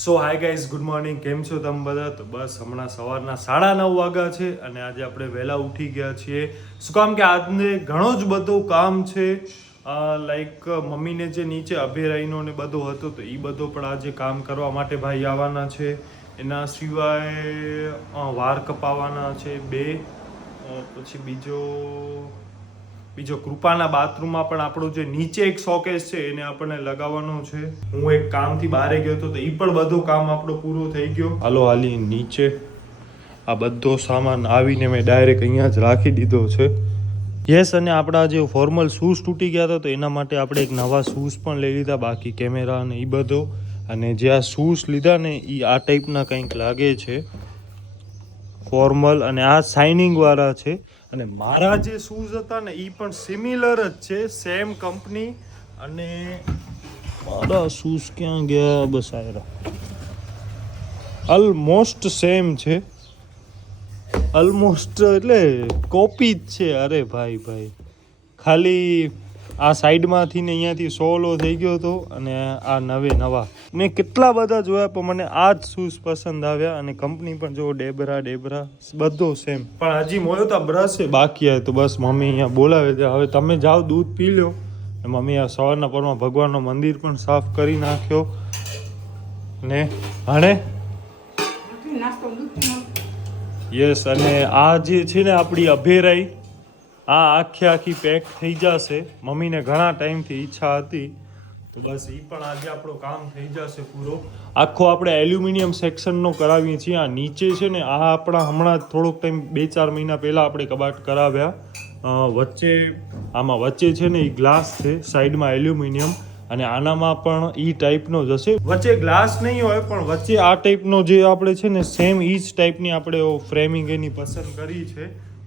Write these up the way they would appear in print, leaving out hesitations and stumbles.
સો હાય guys, good morning. કેમ છો તમે બધા? તો બસ હમણાં સવારના 9:30 વાગ્યા છે અને આજે આપણે વહેલા ઉઠી ગયા છીએ. શું કામ કે આજને ઘણો જ બધો કામ છે. લાઈક મમ્મીને જે નીચે અભેરાઈનો ને બધો હતો તો એ બધો પણ આજે કામ કરવા માટે ભાઈ આવવાના છે. એના સિવાય વાળ કપાવવાના છે 2. પછી બીજો કૃપાના બાથરૂમમાં પણ આપણો જે નીચે એક શોકેસ છે એને આપણને લગાવવાનો છે. હું એક કામથી બહાર ગયો હતો તો એ પણ બધો કામ આપણો પૂરો થઈ ગયો. હાલો હાલી નીચે આ બધો સામાન આવીને મેં ડાયરેક્ટ અહીંયા જ રાખી દીધો છે. યસ, અને આપણા જે ફોર્મલ શૂઝ તૂટી ગયા હતા તો એના માટે આપણે એક નવા શૂઝ પણ લઈ લીધા. બાકી કેમેરા અને એ બધો, અને જે આ શૂઝ લીધા ને એ આ ટાઈપના કંઈક લાગે છે, ફોર્મલ, અને આ શાઇનિંગ વાળા છે. અને મારા જે શૂઝ હતા ને એ પણ સિમિલર જ છે, સેમ કંપની. અને મારા શૂઝ ક્યાં ગયા? બસ આયરા, ઓલમોસ્ટ સેમ છે. ઓલમોસ્ટ એટલે કોપી જ છે. અરે ભાઈ, ખાલી આ સાઈડમાંથી ને અહીંયાથી સોલો થઈ ગયો હતો અને આ નવા મેં કેટલા બધા જોયા પણ મને આ જ શૂઝ પસંદ આવ્યા. અને કંપની પણ જો ડેબરા બધો સેમ. પણ હજી મોયોતા બ્રશ બાકી આવે તો બસ મમ્મી અહીંયા બોલાવે છે. હવે તમે જાઓ દૂધ પી લો. મમ્મી આ સવારના પરમાં ભગવાનનો મંદિર પણ સાફ કરી નાખ્યો ને હણે યસ. અને આ જે છે ને આપણી અભેરાઈ, આ આખી પેક થઈ જશે. મમ્મીને ઘણા ટાઈમથી ઈચ્છા હતી તો બસ એ પણ આજે આપણો કામ થઈ જશે પૂરો. આખો આપણે એલ્યુમિનિયમ સેક્શનનો કરાવીએ છીએ. આ નીચે છે ને આ આપણા હમણાં થોડોક ટાઈમ 2-4 મહિના પહેલાં આપણે કબાટ કરાવ્યા. વચ્ચે છે ને એ ગ્લાસ છે, સાઈડમાં એલ્યુમિનિયમ, અને આનામાં પણ ઈ ટાઈપનો જ હશે. વચ્ચે ગ્લાસ નહીં હોય પણ વચ્ચે આ ટાઈપનો જે આપણે છે ને સેમ ઈ જ ટાઈપની આપણે ફ્રેમિંગ એની પસંદ કરી છે.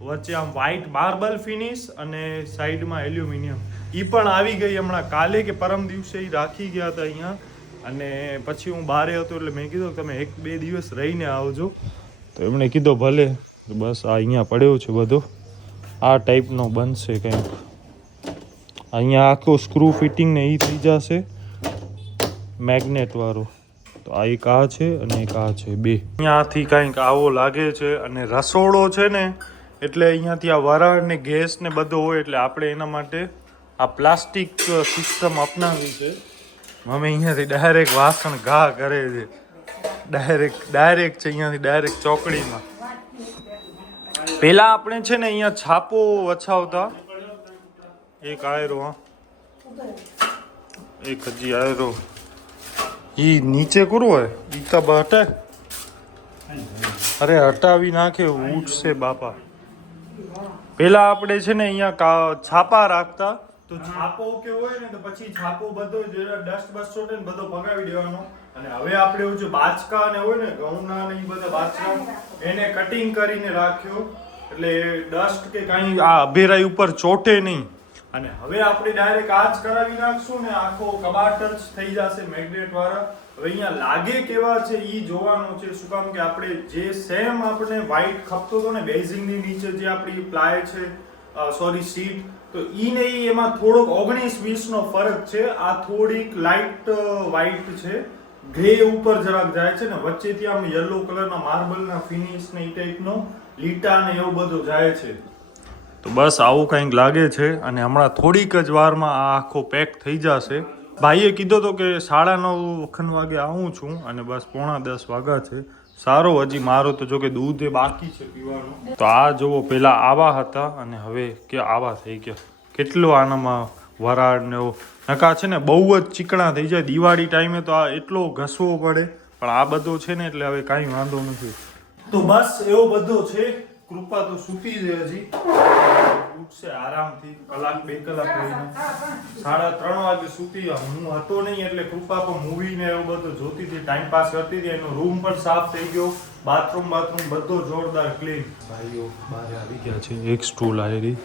વચ્ચે આમ વ્હાઇટ માર્બલ ફિનિશ અને સાઈડમાં એલ્યુમિનિયમ. એ પણ આવી ગઈ હમણાં કાલે કે પરમ દિવસે એ રાખી ગયા હતા અહીંયા. અને પછી હું બહાર હતો એટલે મેં કીધું તમે 1-2 દિવસ રહીને આવજો. તો એમણે કીધું ભલે. બસ આ અહીંયા પડ્યો છે બધો. આ ટાઈપનો બનશે કંઈક. અહીંયા આખો સ્ક્રૂ ફિટિંગ ને એ થઈ જશે મેગ્નેટ વાળો. તો આ એક આ છે અને એક આ છે, 2. અહીંયાથી કંઈક આવો લાગે છે. અને રસોડો છે ને એટલે અહીંયાથી આ વરાળ ને ગેસ ને બધો હોય એટલે આપણે એના માટે આ પ્લાસ્ટિક સિસ્ટમ અપનાવી છે. મમ્મી અહીંયાથી ડાયરેક્ટ વાસણ ઘા કરે છે. ડાયરેક્ટ છે અહીંયાથી ડાયરેક્ટ ચોકડીમાં. પહેલા આપણે છે ને અહીંયા છાપો વછાવતા. એક આયરો, એક હજી આયરો. ઈ નીચે કરું હોય ઈ તો હટે. અરે હટાવી નાખે, ઉઠશે બાપા. પેલા આપણે છે ને અહીંયા છાપા રાખતા તો છાપો કે હોય ને તો પછી છાપો બધો ડસ્ટ બસ્ટ ને બધો ભગાવી દેવાનો. અને હવે આપણે એવું જે બાચકા ને હોય ને ઘઉંના ને એ બધા બાચકા એને કટિંગ કરીને રાખ્યો એટલે ડસ્ટ કે કાંઈ આ અભેરાઈ ઉપર ચોટે નહીં. અને હવે આપણે ડાયરેક્ટ આ જ કરાવી નાખશું ને આખો કબાટ જ થઈ જશે મેગ્નેટ વાળા. હવે અહીંયા લાગે કેવા છે એ જોવાનું છે. શું કામ કે આપણે જે સેમ આપણે વ્હાઈટ ખપતો હતો ને બેઝિંગની નીચે જે આપણી પ્લાય છે, સીટ, તો ઈ ને ઈ એમાં થોડોક 19-20 નો ફરક છે. આ થોડીક લાઇટ વ્હાઈટ છે, ગ્રે ઉપર જરાક જાય છે ને વચ્ચેથી આમ યલો કલરના માર્બલના ફિનિશ ને એ ટાઈપનો લીટા ને એવું બધું જાય છે. તો બસ આવું કંઈક લાગે છે. અને હમણાં થોડીક જ વારમાં આ આખો પેક થઈ જશે. ભાઈએ કીધો તો કે 9:30 વાગે આવું છું અને બસ 9:45 વાગ્યા છે. સારો, હજી મારો તો જો કે દૂધ બાકી છે પીવાનું. તો આ જોવો, પેલા આવા હતા અને હવે કે આવા થઈ ગયા. કેટલો આનામાં વરાળ ને નકા છે ને બહુ જ ચીકણા થઈ જાય. દિવાળી ટાઈમે તો આ એટલો ઘસવો પડે, પણ આ બધો છે ને એટલે હવે કાંઈ વાંધો નથી. તો બસ એવો બધો છે. કૃપા તો સૂતી છે હજી, ઉઠશે આરામથી 1-2 કલાક રહીને. 3:30 વાગે સૂતી. હું હતો નહીં એટલે કૃપા પણ મૂવી ને એવું બધું જોતી હતી, ટાઈમ પાસ કરતી હતી. એનો રૂમ પણ સાફ થઈ ગયો, બાથરૂમ બધો જોરદાર ક્લીન. ભાઈઓ બહાર આવી ગયા છે. એક સ્ટૂલ આયરી.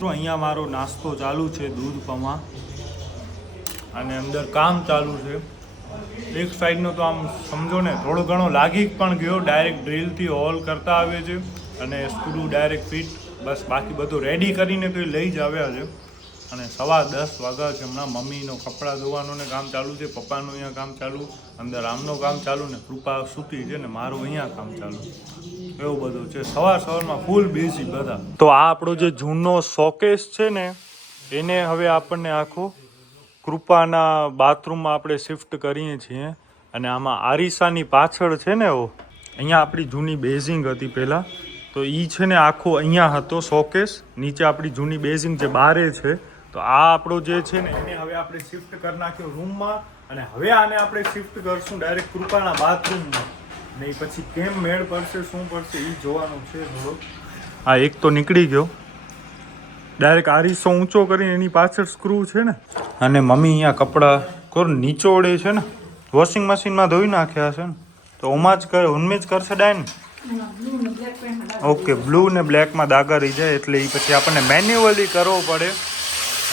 તો અહીંયા મારો નાસ્તો ચાલુ છે, દૂધ પમા, અને અંદર કામ ચાલુ છે. એક સાઈડનો તો આમ સમજો ને થોડો ઘણો લાગી પણ ગયો. ડાયરેક્ટ ડ્રીલથી હોલ કરતા આવે છે અને સ્ક્રૂ ડાયરેક્ટ ફિટ બસ બાકી બધું રેડી કરીને તો લઈ જ આવ્યા છે. અને 10:15 વાગ્યા છે હમણાં. મમ્મીનું કપડાં ધોવાનું ને કામ ચાલુ છે, પપ્પાનું અહીંયા કામ ચાલુ, અંદર આમનું કામ ચાલુ ને કૃપા સૂતી છે ને મારું અહીંયા કામ ચાલુ. એવું બધું છે. સવારમાં ફૂલ બિઝી બધા. તો આ આપણો જે જૂનો શોકેસ છે ને એને હવે આપણને આખો કૃપાના બાથરૂમમાં આપણે શિફ્ટ કરીએ છીએ. અને આમાં આરીસાની પાછળ છે ને અહીંયા આપણી જૂની બેઝિંગ હતી પહેલાં, તો એ છે ને આખો અહીંયા હતો શોકેસ. નીચે આપણી જૂની બેઝિંગ જે બારે છે, તો આ આપણો જે છે ને એને હવે આપણે શિફ્ટ કરી નાખ્યો રૂમમાં. અને હવે આને આપણે શિફ્ટ કરશું ડાયરેક્ટ કૃપાના બાથરૂમમાં. ને પછી કેમ મેળ પડશે શું પડશે એ જોવાનું છે થોડુંક. હા, એક તો નીકળી ગયો. ડાયરેક્ટ આરીસો ઊંચો કરીને એની પાછળ સ્ક્રૂ છે ને. અને મમ્મી અહીંયા કપડાં કોર નીચોડે છે ને, વોશિંગ મશીનમાં ધોઈ નાખ્યા છે ને, તો ઓમાં જ કરે ઉનમે જ કરશે ડાયન. ઓકે, બ્લુ ને બ્લેકમાં દાગા રહી જાય એટલે એ પછી આપણને મેન્યુઅલી કરવો પડે.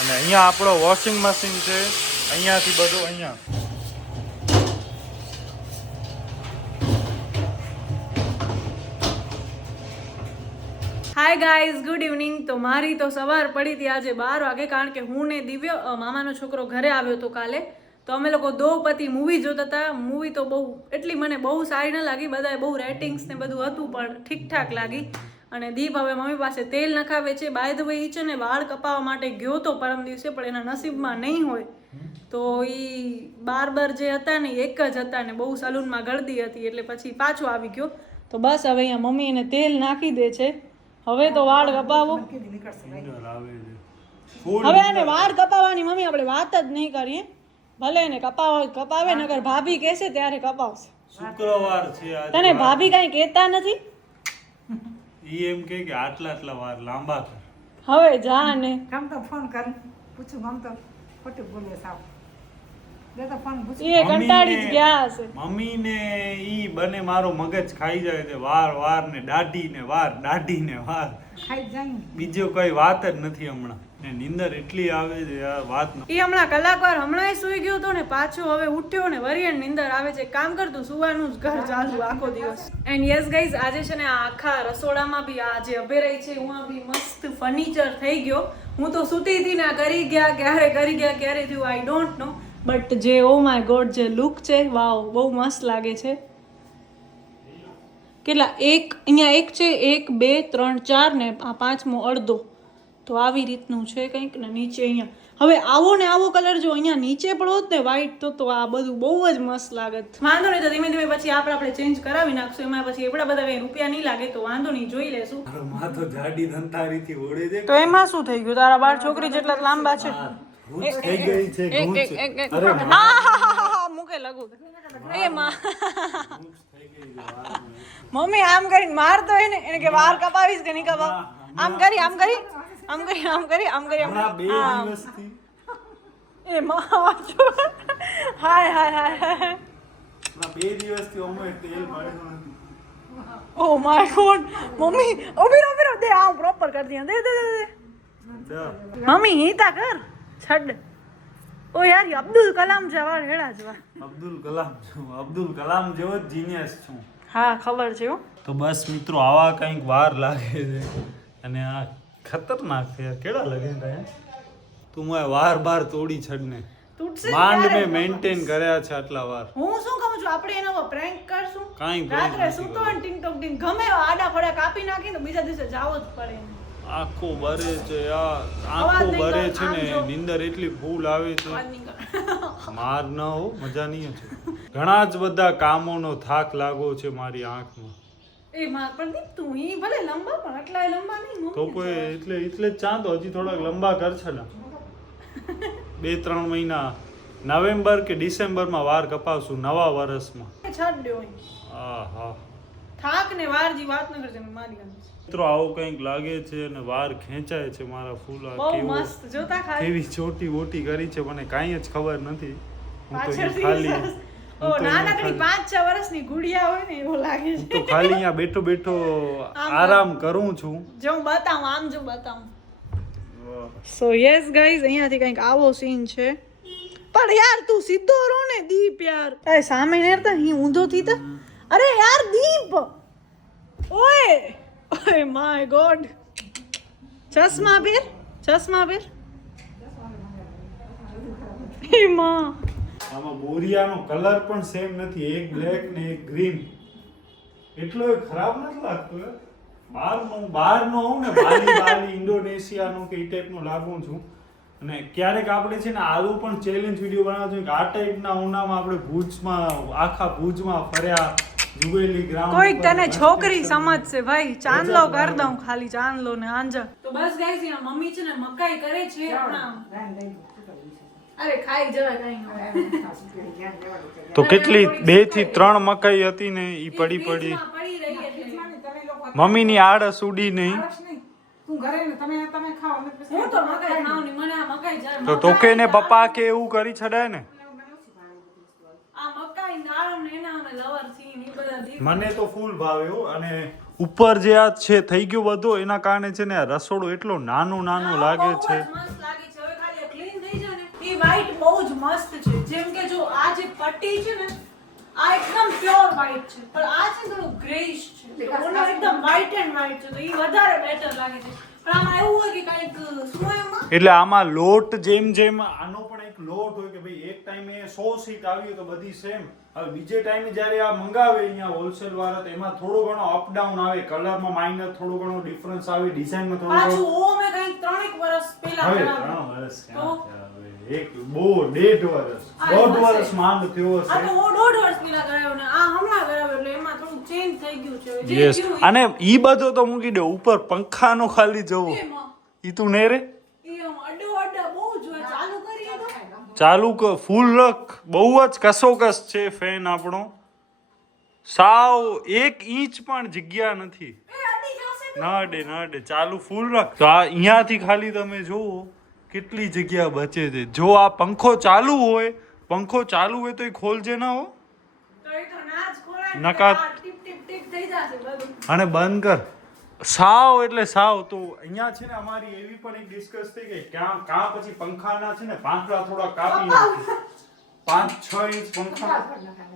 અને અહીંયા આપણો વોશિંગ મશીન છે, અહીંયાથી બધું અહીંયા. Hi guys, good evening. તો મારી તો સવાર પડી હતી આજે 12 વાગે, કારણ કે હું ને દિવ્ય મામાનો છોકરો ઘરે આવ્યો હતો કાલે. તો અમે લોકો દ્રૌપદી મૂવી જોતા હતા. મૂવી તો એટલી મને બહુ સારી ન લાગી. બધાએ બહુ રેટિંગ્સ ને બધું હતું પણ ઠીકઠાક લાગી. અને દીપ હવે મમ્મી પાસે તેલ નખાવે છે. બાય ધ વે ઈ છે ને વાળ કપાવવા માટે ગયો તો પરમ દિવસે, પણ એના નસીબમાં નહીં હોય. તો ઈ બાર્બર જે હતા ને એક જ હતા ને બહુ સલૂનમાં ગળદી હતી, એટલે પછી પાછો આવી ગયો. તો બસ હવે અહીંયા મમ્મી એને તેલ નાખી દે છે. હવે તો વાળ કપાવો. હવે આને વાળ કપાવવાની મમ્મી આપણે વાત જ નહીં કરીએ. ભલે એને કપાવે નગર ભાભી કહેશે ત્યારે કપાવશે. શુક્રવાર છે આજે. તને ભાભી કઈ કહેતા નથી? ઈ એમ કે આટલા વાર લાંબા કર. હવે જા ને કામ તો ફોન કર પૂછું, આમ તો ખોટું બોલે સાવ. દે તો ફોન પૂછું. એ કંટાળી જ ગયા હશે. મમ્મી ને ઈ બને મારો મગજ ખાઈ જાય છે. વાર ને દાઢી ને વાર, દાઢી ને વાર, ખાઈ જાય ને. બીજો કોઈ વાત જ નથી હમણાં. ને નીંદર એટલી આવે છે યાર વાત ન. એ હમણાં કલાકવાર હમણાં સુઈ ગયો હતો ને પાછો હવે ઉઠ્યો ને વરિયણ નીંદર આવે છે. કામ કરતું સુવાનું જ ઘર ચાલુ આખો દિવસ. એન્ડ યસ ગાઈઝ, આજે છે ને આખા રસોડામાં બી આ જે અભે રહી છે હું બી મસ્ત ફર્નિચર થઈ ગયો. હું તો સૂતી હતી ને કરી ગયા ક્યારે થયું આઈ ડોન્ટ નો. બટ જે ઓ માય ગોડ જે લુક છે, વાવ, બહુ મસ્ત લાગે છે. કેટલા અહીંયા એક છે, 1 2 3 4 ને આ પાંચમો અડધો. તો આવી રીતનું છે કંઈક ને નીચે અહીંયા. હવે આવો ને આવો કલર જો અહીંયા નીચે પણ હોત ને વ્હાઈટ તો આ બધું બહુ જ મસ્ત લાગત. વાંધો નહીં, તો ધીમે ધીમે પછી આપણે ચેન્જ કરાવી નાખશું. એમાં પછી એટલા બધા કઈ રૂપિયા નહીં લાગે તો વાંધો નહીં, જોઈ લેશું. માથો જાડી ધંતારીથી ઓળે છે. તો એમાં શું થઈ ગયું? તારા બાળ છોકરી જેટલા લાંબા છે. થઈ ગઈ છે. મૂકે લગુ એ માં મમ્મી આમ કરીને મારતો એને કે વાર કપાવીશ કે નહીં કપાવ. આમ કરી એ માં હાય 2 દિવસથી અમે તેલ પાડ્યું નથી. Oh my God. મમ્મી ઉભી દે આમ પ્રોપર કરી દે. મમ્મી હીતા કર છડ. ઓ યાર અબ્દુલ કલામ જેવા હેડા જવા. અબ્દુલ કલામ જેવો જીનિયસ છું. હા ખબર છે. તો બસ મિત્રો આવા કંઈક વાર લાગે છે. અને આ ખતરનાક છે યાર. કેડા લાગે છે તું વાર તોડી છડને. માંડ મેં મેન્ટેન કર્યા છે આટલા વાર. હું શું કહું છું, આપણે એનો પ્રેન્ક કરશું. કાંઈ રાત્રે સૂતો ને ટિંગ ટિંગ ગમે આડા ફળા કાપી નાખીને બીજા દિવસે જાવો જ પડે. આંખો બરે છે યાર, આંખો બરે છે ને નીંદર એટલી ફૂલ આવે છે. માર ન હો, મજા નહીં છે. ઘણા જ બધા કામોનો થાક લાગો છે મારી આંખમાં. એ માં પણ દીપ તું ઈ ભલે લંબા પણ આટલા લંબા નહીં. તો કોઈ એટલે જ ચાંદો હજી થોડાક લંબા કર છે ને. 2-3 મહિના નવેમ્બર કે ડિસેમ્બરમાં વાર કપાવશું નવા વર્ષમાં. છાડ દો. હા થાક ને વાર જી વાત ન કરજે મારી ગામ. મિત્રો આવું કંઈક લાગે છે અને વાર ખેંચાય છે મારા ફૂલ. બહુ મસ્ત જોતા ખાલી કેવી ચોટી વોટી કરી છે મને કાંઈ જ ખબર નથી. હું તો પાછળથી ખાલી ઓ નાનકડી 5-6 વર્ષની ગુડિયા હોય ને એવો લાગે છે. તો ખાલી અહીંયા બેઠો આરામ કરું છું. જો હું બતાવું આમ જો બતાવું. સો યસ ગાઈઝ, અહીંયાથી કંઈક આવો સીન છે. પણ યાર તું સીધો રહો ને દીપ યાર. એ સામે નેરતા અહીં ઊંધો થી તા. અરે યાર દીપ, ઓય માય ગોડ. ચશ્મા પહેર એ માં આમાં બોરિયાનો કલર પણ સેમ નથી, એક બ્લેક ને એક ગ્રીન. એટલો ખરાબ નથી લાગતો યાર. બહારનો હોઉં ને બાલી ઇન્ડોનેશિયાનો કે એ ટાઈપનો લાગું છું. અને ક્યારેક આપણે છે ને આવું પણ ચેલેન્જ વિડીયો બનાવજો કે આ ટાઈપના ઉનામાં આપણે આખા ભુજમાં ફર્યા, જુવેલી ગ્રાઉન્ડ. કોઈક તને છોકરી સમજશે ભાઈ. ચાંદલો કર દઉં ખાલી, ચાંદલો ને આંજા. તો બસ ગાઈસ અહીંયા મમ્મી છે ને મકાઈ કરે છે. અરે ખાઈ જવાય કઈ. તો કેટલી 2 થી 3 મકાઈ હતી ને ઈ પડી પડી મમ્મીની આળસ ઉડી નહીં. તું ઘરે ને તમે ખાઓ અમે પછી હું તો મકાઈ ખાવ ની, મને આ મકાઈ જાય. તો તોકે ને પપ્પા કે એવું કરી છડાય ને. આ મકાઈ દાળ ને એના અમે લવર થી ની બધા મને તો ફૂલ ભાવે હો. અને ઉપર જે આ છે થઈ ગયો બધો એના કારણે છે ને આ રસોડો એટલો નાનો લાગે છે. મસ્ત લાગે છે. હવે ખાલી ક્લીન થઈ જાય ને એ વ્હાઈટ બહુ જ મસ્ત છે. જેમ કે જો આ જે પટ્ટી છે ને આ એકદમ પ્યોર વ્હાઈટ છે, પણ આ છે થોડું ગ્રેઇશ છે. ઓનો એકદમ વ્હાઈટ એન્ડ વ્હાઈટ છે, તો એ વધારે બેટર લાગે છે. પણ આમાં એવું હોય કે કંઈક શું એમાં એટલે આમાં લોટ જેમ આનો પણ એક લોટ હોય કે ભાઈ એક ટાઈમે 100 સીટ આવી તો બધી સેમ. હવે બીજે ટાઈમે જ્યારે આ મંગાવે અહીંયા હોલસેલ વાળા તો એમાં થોડો ઘણો અપ ડાઉન આવે, કલરમાં માઇનર થોડો ઘણો ડિફરન્સ આવે, ડિઝાઇનમાં થોડો પાછું ઘણો. ઓ મેં કંઈક 3 વર્ષ પહેલા હવે કરાવ્યું. 3 વર્ષ ક્યાં થયા હવે? એક બહુ 1.5 વર્ષ 1.5 વર્ષ માંડ થયો આ હશે. તો હું 1.5 વર્ષ પહેલા કરાવ્યો ને આ હમણાં કરાવ્યો, એટલે એમાં થોડું ચેન્જ થઈ ગયું છે. જે યસ. થયું અને ઈ બધો તો મૂકી દે, ઉપર પંખાનો ખાલી જોવો એમાં ઈ તું ને રે ઈ અડ્ડો બહુ જ હોય. ચાલુ કરીએ તો ચાલુ ફૂલ રખ. બહુ જ કસોકસ છે ફેન આપણો. સાવ 1 ઇંચ પણ જગ્યા નથી. એ અડી જશે તો. ન અડે ચાલુ ફૂલ રાખ. તો આ અહીંયાથી ખાલી તમે જોવો કેટલી જગ્યા બચે છે. જો આ પંખો ચાલુ હોય તો એ ખોલજે ના હો. તો એ તો ના જ ખોલાય. નકા- આ ટીપ ટીપ થઈ જશે બધું. અને બંધ કર. સાવ એટલે સાવ. તો અહીંયા છે ને અમારી એવી પણ એક ડિસ્કસ થઈ ગઈ કાં પછી પંખાના છે ને પાંખડા થોડા કાપી નાખી. 5-6 ઇંચ પંખા.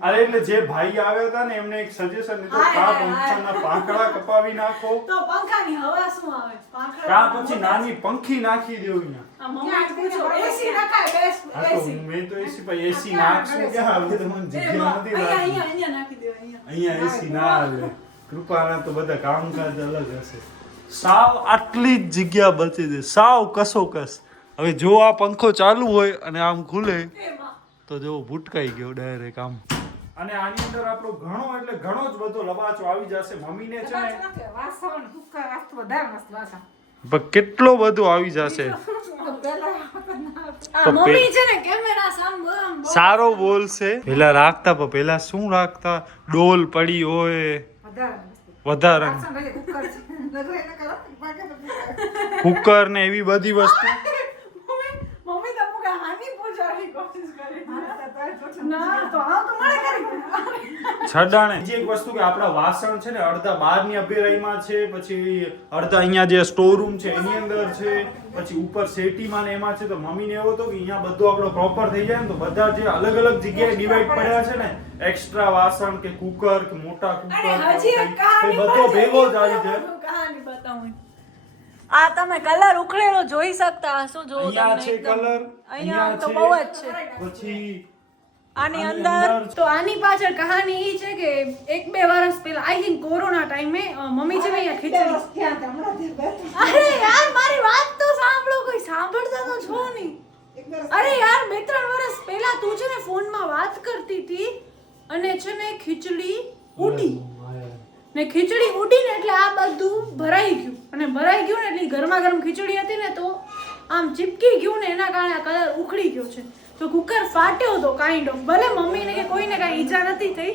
અરે એટલે જે ભાઈ આવ્યા હતા ને એમને એક સજેશન દીધું કાં પંખાના પાંખડા કપાવી નાખો, તો પંખાની હવા શું આવે? પાંખડા કાં પછી નાની પંખી નાખી દેવ અહીંયા. આ મમ્મીને પૂછો એસી નખાય બેસ્ટ હા તો એસી. મેં તો એસી પર એસી નાખશું ક્યાં હવે તો મને જગ્યા નથી લાગી. અહીંયા નાખી દો અહીંયા. અહીંયા એસી ના આવે. કૃપાના તો બધા કામકાજ અલગ હશે. સાવ આટલી જ જગ્યા બચે છે, સાવ કસોકસ. હવે જો આ પંખો ચાલુ હોય અને આમ ખુલે એમાં તો જો ભૂટકાઈ ગયો ડાયરેક્ટ આમ. અને આની અંદર આપણો ઘણો જ બધો લબાચો આવી જશે. મમ્મીને છે ને વાસણ કુકર વાસ્તુ વધારે મસ્ત વાસણ કેટલો બધો આવી જશે. આ મમ્મી છે ને કેમેરા સામે આમ બહુ સારો બોલશે. પેલા રાખતા પણ પેલા શું રાખતા? ડોલ પડી હોય વધારે વાસણ રહે કુકર છે લગરે ન કરો કુકર ને એવી બધી વસ્તુ. મમ્મી તો મુકે હાની પૂછવાની કોશિશ કરે ના તો આ તો મને કરી છડાણે. બીજી એક વસ્તુ કે આપણા વાસણ છે ને અડધા બહારની અભેરાઈમાં છે, પછી અડધા અહીંયા જે સ્ટોર રૂમ છે એની અંદર છે, પછી ઉપર સેટીમાં ને એમાં છે. તો મમ્મીને એવો હતો કે અહીંયા બધું આપણો પ્રોપર થઈ જાય ને તો બધા જે અલગ જગ્યાએ ડિવાઈડ પડ્યા છે ને એક્સ્ટ્રા વાસણ કે કુકર કે મોટા કુકર અને હજી એક એ કહાની બધો ભેગો જ આવી જાય. કહાની બતાવું. આ તમે કલર ઉખડેલો જોઈ શકતા હશો. જો અહીંયા છે કલર, અહીંયા તો બહુ જ છે. પછી આની અંદર તો આની પાછળ કહાની ઈ છે કે 1-2 વર્ષ પહેલા આઈ થિંક કોરોના ટાઈમે મમ્મી છે ને અહીંયા ખીચડી. અરે યાર મારી વાત તો સાંભળો, કોઈ સાંભળતા તો છો નહીં. અરે યાર 2-3 વર્ષ પહેલા તું છે ને ફોનમાં વાત કરતી હતી અને છે ને ખીચડી ઉડી ને ખીચડી ઉડી ને એટલે આ બધું ભરાઈ ગયું. અને ભરાઈ ગયું ને એટલે ગરમા ગરમ ખીચડી હતી ને તો આમ ચીપકી ગયું ને એના કારણે આ કલર ઉખડી ગયો છે. તો કુકર ફાટ્યો હતો કાઇન્ડ ઓફ. ભલે મમ્મીને કે કોઈને કાંઈ ઈજા નથી થઈ.